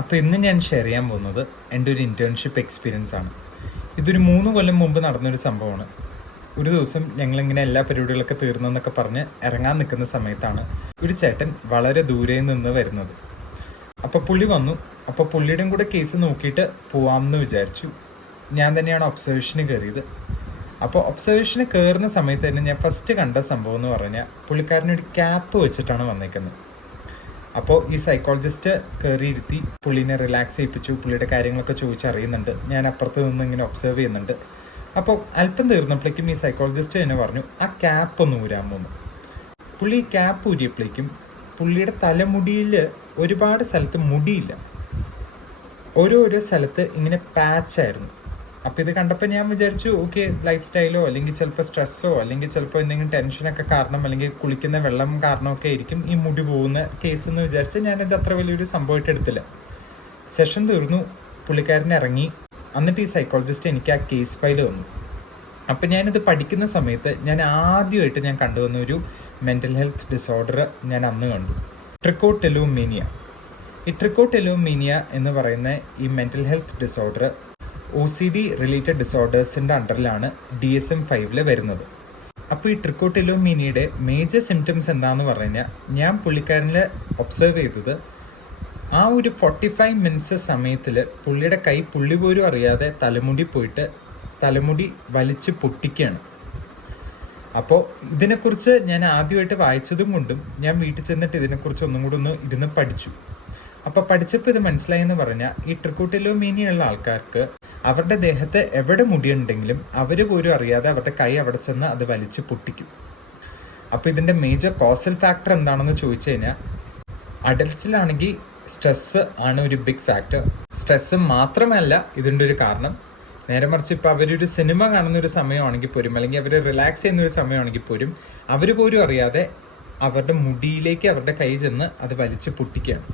അപ്പോൾ ഇന്ന് ഞാൻ ഷെയർ ചെയ്യാൻ പോകുന്നത് എൻ്റെ ഒരു ഇൻറ്റേൺഷിപ്പ് എക്സ്പീരിയൻസ് ആണ്. ഇതൊരു 3 കൊല്ലം മുമ്പ് നടന്നൊരു സംഭവമാണ്. ഒരു ദിവസം ഞങ്ങളിങ്ങനെ എല്ലാ പരിപാടികളൊക്കെ തീർന്നെന്നൊക്കെ പറഞ്ഞ് ഇറങ്ങാൻ നിൽക്കുന്ന സമയത്താണ് ഒരു ചേട്ടൻ വളരെ ദൂരെ നിന്ന് വരുന്നത്. അപ്പോൾ പുള്ളി വന്നു. അപ്പോൾ പുള്ളിയുടെയും കൂടെ കേസ് നോക്കിയിട്ട് പോവാമെന്ന് വിചാരിച്ചു. ഞാൻ തന്നെയാണ് ഒബ്സർവേഷന് കയറിയത്. അപ്പോൾ ഒബ്സർവേഷന് കയറുന്ന സമയത്ത് തന്നെ ഞാൻ ഫസ്റ്റ് കണ്ട സംഭവം എന്ന് പറഞ്ഞാൽ പുള്ളിക്കാരനൊരു ക്യാപ്പ് വെച്ചിട്ടാണ് വന്നേക്കുന്നത്. അപ്പോൾ ഈ സൈക്കോളജിസ്റ്റ് കയറിയിരുത്തി പുള്ളിനെ റിലാക്സ് ചെയ്യിപ്പിച്ചു. പുള്ളിയുടെ കാര്യങ്ങളൊക്കെ ചോദിച്ചറിയുന്നുണ്ട്. ഞാൻ അപ്പുറത്ത് നിന്ന് ഇങ്ങനെ ഒബ്സർവ് ചെയ്യുന്നുണ്ട്. അപ്പോൾ അല്പം തീർന്നപ്പോഴേക്കും ഈ സൈക്കോളജിസ്റ്റ് എന്നെ പറഞ്ഞു, ആ ക്യാപ്പ് ഒന്ന് ഊരാമോ എന്ന്. പുള്ളി ഈ ക്യാപ്പ് ഊരിയപ്പോഴേക്കും പുള്ളിയുടെ തലമുടിയിൽ ഒരുപാട് സ്ഥലത്ത് മുടിയില്ല, ഓരോരോ സ്ഥലത്ത് ഇങ്ങനെ പാച്ചായിരുന്നു. അപ്പോൾ ഇത് കണ്ടപ്പോൾ ഞാൻ വിചാരിച്ചു, ഓക്കെ, ലൈഫ് സ്റ്റൈലോ അല്ലെങ്കിൽ ചിലപ്പോൾ സ്ട്രെസ്സോ അല്ലെങ്കിൽ ചിലപ്പോൾ എന്തെങ്കിലും ടെൻഷനൊക്കെ കാരണം അല്ലെങ്കിൽ കുളിക്കുന്ന വെള്ളം കാരണമൊക്കെ ആയിരിക്കും ഈ മുടി പോകുന്ന കേസ് എന്ന് വിചാരിച്ച് ഞാനിത് അത്ര വലിയൊരു സംഭവമായിട്ട് എടുത്തില്ല. സെഷൻ തീർന്നു, പുള്ളിക്കാരൻ ഇറങ്ങി. എന്നിട്ട് ഈ സൈക്കോളജിസ്റ്റ് എനിക്ക് ആ കേസ് ഫയൽ തന്നു. അപ്പം ഞാനിത് പഠിക്കുന്ന സമയത്ത് ഞാൻ ആദ്യമായിട്ട് ഞാൻ കണ്ടുവന്ന ഒരു മെൻ്റൽ ഹെൽത്ത് ഡിസോർഡർ ഞാൻ അന്ന് കണ്ടു, ട്രിക്കോട്ടിലോമീനിയ. ഈ ട്രിക്കോട്ടിലോമീനിയ എന്ന് പറയുന്ന ഈ mental health disorder OCD related ഡിസോർഡേഴ്സിൻ്റെ അണ്ടറിലാണ് DSM-5 വരുന്നത്. അപ്പോൾ ഈ ട്രിക്കോട്ടിലോമീനിയയുടെ മേജർ സിംറ്റംസ് എന്താണെന്ന് പറഞ്ഞു കഴിഞ്ഞാൽ, ഞാൻ പുള്ളിക്കാരനിൽ ഒബ്സർവ് ചെയ്തത് ആ ഒരു 45 മിനിറ്റ്സ് സമയത്തിൽ പുള്ളിയുടെ കൈ പുള്ളി പോലും അറിയാതെ തലമുടി പോയിട്ട് തലമുടി വലിച്ച് പൊട്ടിക്കുകയാണ്. അപ്പോൾ ഇതിനെക്കുറിച്ച് ഞാൻ ആദ്യമായിട്ട് വായിച്ചതും കൊണ്ടും ഞാൻ വീട്ടിൽ ചെന്നിട്ട് ഇതിനെക്കുറിച്ച് ഒന്നും കൂടി ഒന്ന് ഇരുന്ന് പഠിച്ചു. അപ്പോൾ പഠിച്ചപ്പോൾ ഇത് മനസ്സിലായെന്ന് പറഞ്ഞാൽ, ഈ ട്രിക്കോട്ടിലോമീനിയ ഉള്ള ആൾക്കാർക്ക് അവരുടെ ദേഹത്ത് എവിടെ മുടിയുണ്ടെങ്കിലും അവർ പോലും അറിയാതെ അവരുടെ കൈ അവിടെ ചെന്ന് അത് വലിച്ച് പൊട്ടിക്കും. അപ്പോൾ ഇതിൻ്റെ മേജർ കോസൽ ഫാക്ടർ എന്താണെന്ന് ചോദിച്ചു കഴിഞ്ഞാൽ, അഡൽട്സിലാണെങ്കിൽ സ്ട്രെസ്സ് ആണ് ഒരു ബിഗ് ഫാക്ടർ. സ്ട്രെസ്സ് മാത്രമല്ല ഇതിൻ്റെ ഒരു കാരണം. നേരെ മറിച്ച് ഇപ്പോൾ അവരൊരു സിനിമ കാണുന്ന ഒരു സമയമാണെങ്കിൽ പോലും അല്ലെങ്കിൽ അവർ റിലാക്സ് ചെയ്യുന്ന ഒരു സമയമാണെങ്കിൽ പോലും അവർ പോലും അറിയാതെ അവരുടെ മുടിയിലേക്ക് അവരുടെ കൈ ചെന്ന് അത് വലിച്ച് പൊട്ടിക്കുകയാണ്.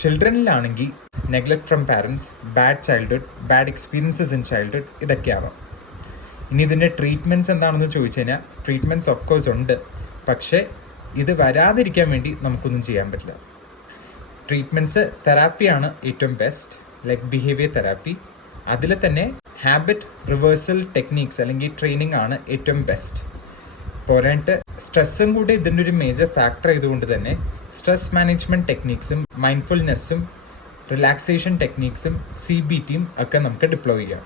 ചിൽഡ്രനിലാണെങ്കിൽ neglect from parents, bad childhood, bad experiences in childhood, ഇതൊക്കെ ആവാം. ഇനി ഇതിൻ്റെ ട്രീറ്റ്മെൻറ്റ്സ് എന്താണെന്ന് ചോദിച്ചു കഴിഞ്ഞാൽ, ട്രീറ്റ്മെൻറ്റ്സ് ഓഫ് കോഴ്സ് ഉണ്ട്. പക്ഷേ ഇത് വരാതിരിക്കാൻ വേണ്ടി നമുക്കൊന്നും ചെയ്യാൻ പറ്റില്ല. ട്രീറ്റ്മെൻറ്റ്സ് തെറാപ്പിയാണ് ഏറ്റവും ബെസ്റ്റ്, ലൈക്ക് ബിഹേവിയർ തെറാപ്പി. അതിൽ തന്നെ ഹാബിറ്റ് റിവേഴ്സൽ ടെക്നീക്സ് അല്ലെങ്കിൽ ട്രെയിനിങ് ആണ് ഏറ്റവും ബെസ്റ്റ്. പോരായിട്ട് സ്ട്രെസ്സും കൂടി ഇതിൻ്റെ ഒരു മേജർ ഫാക്ടർ ആയതുകൊണ്ട് തന്നെ സ്ട്രെസ് മാനേജ്മെൻറ്റ് ടെക്നീക്സും മൈൻഡ്ഫുൾനെസ്സും റിലാക്സേഷൻ ടെക്നീക്സും CBTയും ഒക്കെ നമുക്ക് ഡിപ്ലോയ് ചെയ്യാം.